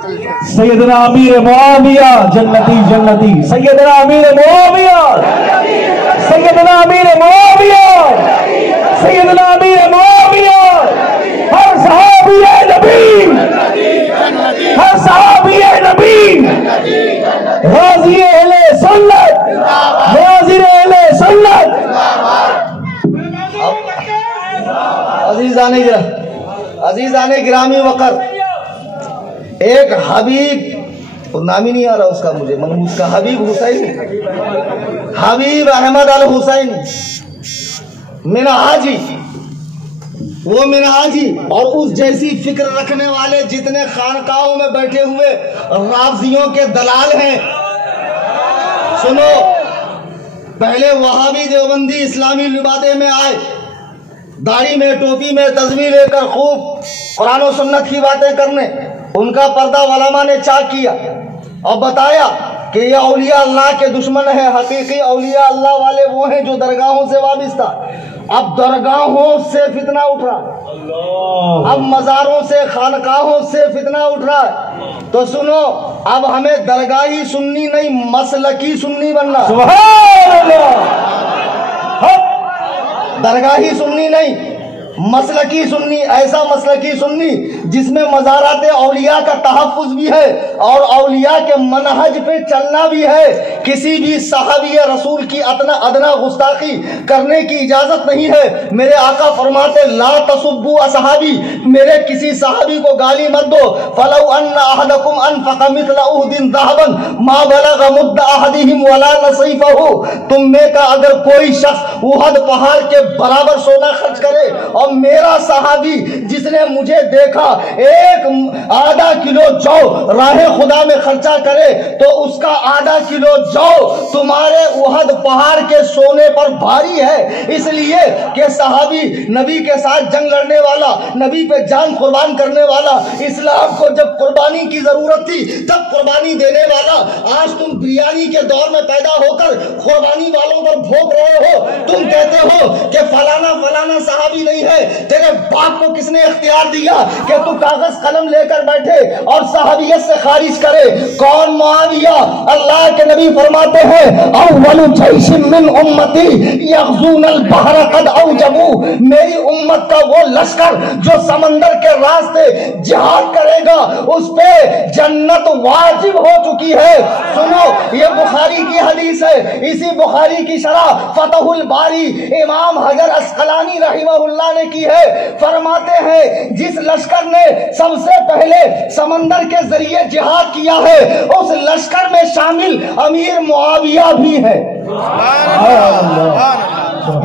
سیدنا امیر معاویہ جنتی جنتی، سیدنا امیر معاویہ، سیدنا امیر معاویہ، سیدنا امیر معاویہ، ہر صحابی نبی، ہر صحابی نبی، غازی اہل سنت، غازی اہل سنت۔ عزیزان گرامی وقت، ایک حبیب، نام ہی نہیں آ رہا اس کا مجھے، مگر اس کا حبیب حسین، حبیب احمد الحسین منہاجی، وہ منہاجی اور اس جیسی فکر رکھنے والے جتنے خانقاہوں میں بیٹھے ہوئے رافضیوں کے دلال ہیں، سنو، پہلے وہابی دیوبندی اسلامی لبادے میں آئے، داڑھی میں ٹوپی میں تصویر لے کر خوب قرآن و سنت کی باتیں کرنے، ان کا پردہ علماء نے چاک کیا اور بتایا کہ یہ اولیاء اللہ کے دشمن ہیں، حقیقی اولیاء اللہ والے وہ ہیں جو درگاہوں سے وابستہ۔ اب درگاہوں سے فتنہ اٹھ رہا، اب مزاروں سے خانقاہوں سے فتنہ اٹھ رہا ہے، تو سنو، اب ہمیں درگاہی سنی نہیں مسلکی سنی بننا، سبحان اللہ، درگاہی سنی نہیں مسلکی سنی، ایسا مسلکی سنی جس میں مزارات اولیاء کا تحفظ بھی ہے اور اولیاء کے منہج پہ چلنا بھی ہے۔ کسی بھی صحابی رسول کی ادنا گستاخی کرنے کی اجازت نہیں ہے۔ میرے آقا فرماتے لا تسبوا اصحابی، میرے کسی صحابی کو گالی مت دو۔ فلو ان احدکم انفق مثل احد ذهبا ما بلغ مد احدهم ولا نصیفہ، تم میں کا اگر کوئی شخص احد پہاڑ کے برابر سونا خرچ کرے اور میرا صحابی جس نے مجھے دیکھا ایک آدھا کلو جو راہ خدا میں خرچہ کرے تو اس کا آدھا کلو جو تمہارے احد پہاڑ کے سونے پر بھاری ہے، اس لیے کہ صحابی نبی کے ساتھ جنگ لڑنے والا، نبی پہ جان قربان کرنے والا، اسلام کو جب قربانی کی ضرورت تھی تب قربانی دینے والا، آج تم بریانی کے دور میں پیدا ہو کر قربانی والوں پر بھوک رہے ہو، تم کہتے ہو کہ فلانا فلانا صحابی نہیں ہے، تیرے باپ کو کس نے اختیار دیا کہ تو کاغذ قلم لے کر بیٹھے اور صحابیت سے خارج کرے؟ کون معاویہ؟ اللہ کے نبی فرماتے ہیں اول جیش من امتی یغزون البحر قد اوجبوا، میری امت کا وہ لشکر جو سمندر کے راستے جہاد کرے گا اس پہ جنت واجب ہو چکی ہے۔ سنو، یہ بخاری کی حدیث ہے، اسی بخاری کی شرح فتح الباری امام حجر عسقلانی رحمہ اللہ نے کی ہے۔ فرماتے ہیں جس لشکر نے سب سے پہلے سمندر کے ذریعے جہاد کیا ہے اس لشکر میں شامل امیر معاویہ بھی ہے۔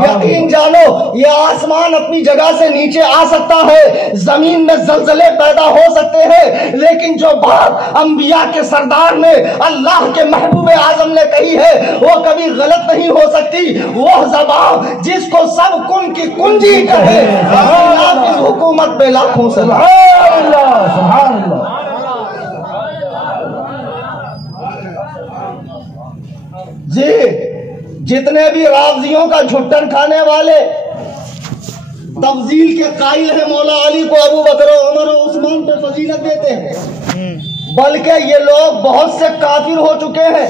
یقین جانو یہ آسمان اپنی جگہ سے نیچے آ سکتا ہے، زمین میں زلزلے پیدا ہو سکتے ہیں، لیکن جو بات انبیاء کے سردار نے اللہ کے محبوب اعظم نے کہی ہے وہ کبھی غلط نہیں ہو سکتی۔ وہ زبان جس کو سب کن کی کنجی کہے اللہ کی حکومت پہ لاکھوں سلام۔ سبحان اللہ، سبحان اللہ۔ جی جتنے بھی رافضیوں کا جھٹن کھانے والے تفضیل کے قائل ہیں، مولا علی کو ابو بکر و عمر و عثمان پہ فضیلت دیتے ہیں، بلکہ یہ لوگ بہت سے کافر ہو چکے ہیں،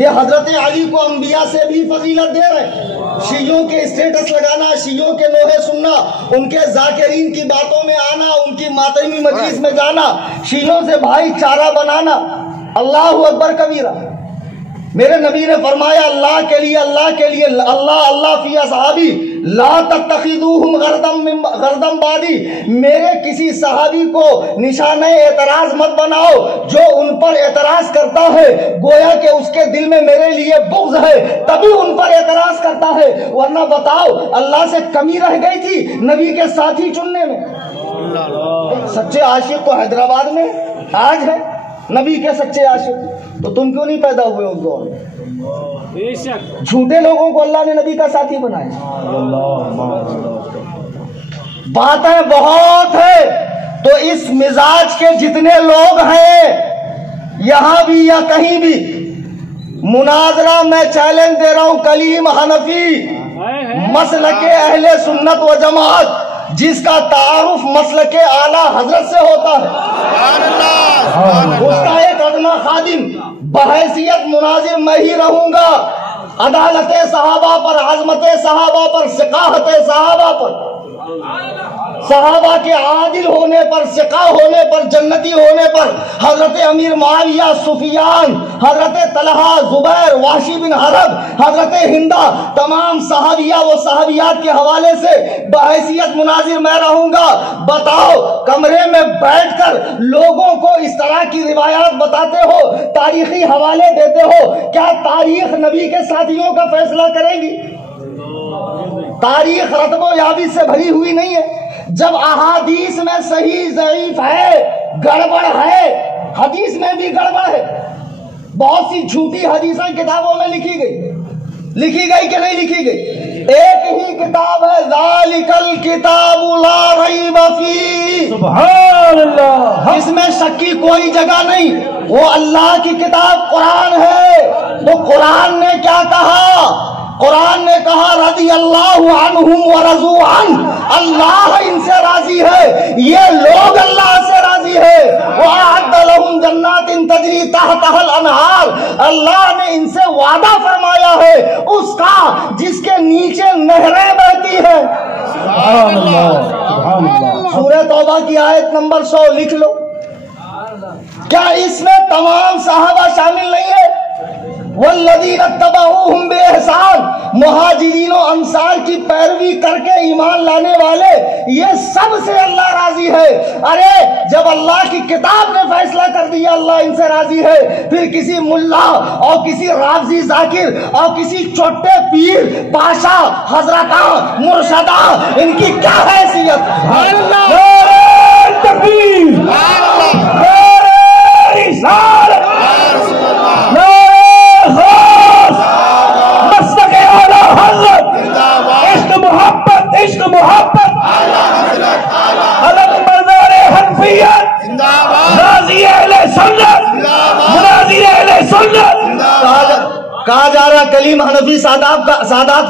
یہ حضرت علی کو انبیاء سے بھی فضیلت دے رہے ہیں۔ شیعوں کے اسٹیٹس لگانا، شیعوں کے لوہے سننا، ان کے ذاکرین کی باتوں میں آنا، ان کی ماتمی مجلس میں جانا، شیعوں سے بھائی چارہ بنانا، اللہ اکبر کبیرہ۔ میرے نبی نے فرمایا اللہ کے لیے اللہ فی اصحابی لا تتخذوہم غردم بادی، میرے کسی صحابی کو نشانہ اعتراض مت بناؤ، جو ان پر اعتراض کرتا ہے گویا کہ اس کے دل میں میرے لیے بغض ہے تبھی ان پر اعتراض کرتا ہے، ورنہ بتاؤ اللہ سے کمی رہ گئی تھی نبی کے ساتھی چننے میں؟ سچے عاشق تو حیدرآباد میں آج ہے، نبی کے سچے عاشق، تو تم کیوں نہیں پیدا ہوئے اس دور میں؟ جھوٹے لوگوں کو اللہ نے نبی کا ساتھی بنایا۔ باتیں بہت ہیں، تو اس مزاج کے جتنے لوگ ہیں یہاں بھی یا کہیں بھی، مناظرہ میں چیلنج دے رہا ہوں، کلیم حنفی مسلک اہل سنت و جماعت جس کا تعارف مسلک اعلیٰ حضرت سے ہوتا ہے، اس کا ایک ادنا خادم بحیثیت مناظر میں ہی رہوں گا، عدالت صحابہ پر، عظمت صحابہ پر، ثقافت صحابہ پر، صحابہ کے عادل ہونے پر، ثقہ ہونے پر، جنتی ہونے پر، حضرت امیر معاویہ، سفیان، حضرت طلحہ، زبیر، وحشی بن حرب، حضرت ہندہ، تمام صحابیہ و صحابیات کے حوالے سے بحیثیت مناظر میں رہوں گا۔ بتاؤ، کمرے میں بیٹھ کر لوگوں کو اس طرح کی روایات بتاتے ہو، تاریخی حوالے دیتے ہو، کیا تاریخ نبی کے ساتھیوں کا فیصلہ کرے گی؟ تاریخ رتب و یابس سے بھری ہوئی نہیں ہے۔ جب احادیث میں صحیح ضعیف ہے، گڑبڑ ہے، حدیث میں بھی گڑبڑ ہے، بہت سی جھوٹی حدیثیں کتابوں میں لکھی گئی کہ نہیں لکھی گئی؟ ایک ہی کتاب ہے، ذالک الکتاب لا ریب فیہ، سبحان اللہ، اس میں شک کی کوئی جگہ نہیں، وہ اللہ کی کتاب قرآن ہے۔ تو قرآن نے کیا کہا؟ قرآن نے کہا رضی اللہ عنہم ورضوا عنہ، اللہ ان سے راضی ہے، یہ لوگ اللہ سے راضی ہے۔ وَأَعَدَّ لَهُمْ جَنَّاتٍ تَجْرِي تَحْتَهَا الْأَنْهَارُ، اللہ نے ان سے وعدہ فرمایا ہے اس کا جس کے نیچے نہریں بہتی ہیں۔ سبحان اللہ، سبحان اللہ۔ سورہ توبہ کی آیت نمبر 100 لکھ لو۔ کیا اس میں تمام صحابہ شامل نہیں ہے؟ والذین اتبعوہم بإحسان، مہاجرین و انصار کی پیروی کر کے ایمان لانے والے، یہ سب سے اللہ راضی ہے۔ ارے جب اللہ کی کتاب نے فیصلہ کر دیا اللہ ان سے راضی ہے، پھر کسی ملا اور کسی رافضی ذاکر اور کسی چھوٹے پیر، پاشا، حضرتاں، مرشداں، ان کی کیا حیثیت؟ نعرہ تکبیر، نعرہ رسالت، عشق محبت، علم مردار حنفیت، ناظر اہل سنت، مناظر اہل سنت۔ کہا جا رہا کلیم حنفی سادات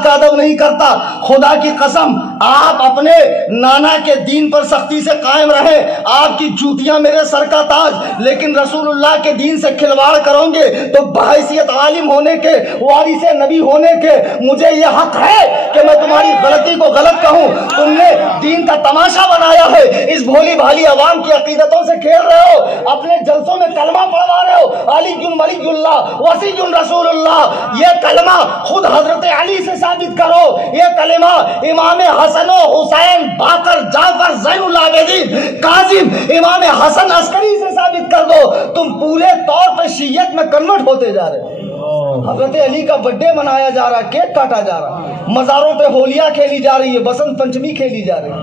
کا ادب نہیں کرتا۔ خدا کی قسم آپ اپنے نانا کے دین پر سختی سے قائم رہے، آپ کی جوتیاں میرے سر کا تاج، لیکن رسول اللہ کے دین سے کھلواڑ کرو گے تو بحیثیت عالم ہونے کے، وارث نبی ہونے کے مجھے یہ حق ہے کہ میں تمہاری غلطی کو غلط کہوں۔ تم نے دین کا تماشا بنایا ہے، اس بھولی بھالی عوام کی عقیدتوں سے کھیل رہے ہو، اپنے جلسوں میں کلمہ پڑھوا رہے ہو، علی ولی اللہ وسیع رسول اللہ۔ یہ کلمہ خود حضرت علی سے ثابت کرو، یہ کلمہ امام حسن و حسین، باقر، جعفر، زین العابدین، کاظم، امام حسن عسکری سے ثابت کر دو۔ تم پورے طور پر شیعت میں کنورٹ ہوتے جا رہے۔ حضرت علی کا برتھڈے منایا جا رہا ہے، کیک کاٹا جا رہا ہے، مزاروں پہ ہولیاں کھیلی جا رہی ہے، بسنت پنچمی کھیلی جا رہی ہے،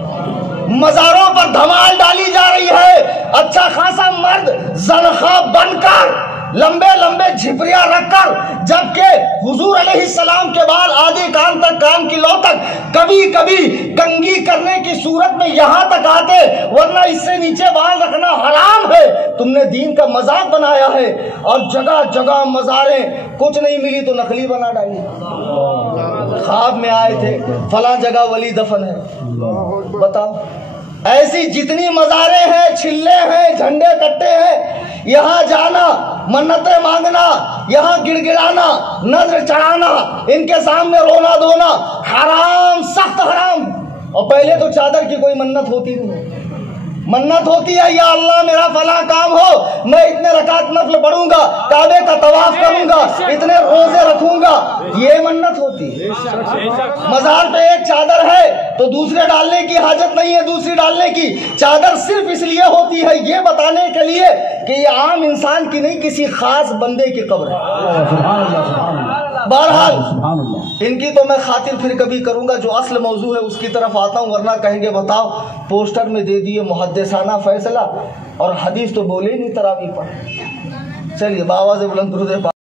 مزاروں پر دھمال ڈالی جا رہی ہے۔ اچھا خاصا مرد زنخواہ بن کر، لمبے لمبے جھپریاں رکھ کر، جبکہ حضور علیہ السلام کے بال آدھی کان تک، کان کی لو تک، کبھی کبھی کنگھی کرنے کی صورت میں یہاں تک آتے، ورنہ اس سے نیچے بال رکھنا حرام ہے۔ تم نے دین کا مذاق بنایا ہے، اور جگہ جگہ مزاریں، کچھ نہیں ملی تو نقلی بنا ڈالی۔ خواب میں آئے تھے فلاں جگہ ولی دفن ہے، بتاؤ۔ ایسی جتنی مزاریں ہیں، چھلے ہیں، جھنڈے کٹے ہیں، یہاں جانا، منتیں مانگنا، یہاں گڑ گڑانا، نظر چڑھانا، ان کے سامنے رونا دھونا حرام، سخت حرام۔ اور پہلے تو چادر کی کوئی منت ہوتی نہیں، منت ہوتی ہے یا اللہ میرا فلاں کام ہو، میں اتنے رکعت نفل پڑھوں گا، کعبے کا طواف کروں گا، اتنے روزے رکھوں گا، یہ منت ہوتی ہے۔ مزار پہ ایک چادر ہے تو دوسرے ڈالنے کی حاجت نہیں ہے، دوسری ڈالنے کی۔ چادر صرف اس لیے ہوتی ہے یہ بتانے کے لیے کہ یہ عام انسان کی نہیں، کسی خاص بندے کی قبر ہے۔ بہرحال ان کی تو میں خاطر پھر کبھی کروں گا، جو اصل موضوع ہے اس کی طرف آتا ہوں، ورنہ کہیں گے بتاؤ پوسٹر میں دے دیے محدثانہ فیصلہ اور حدیث تو بولے نہیں تراویح پر۔ چلیے بآواز بلند درود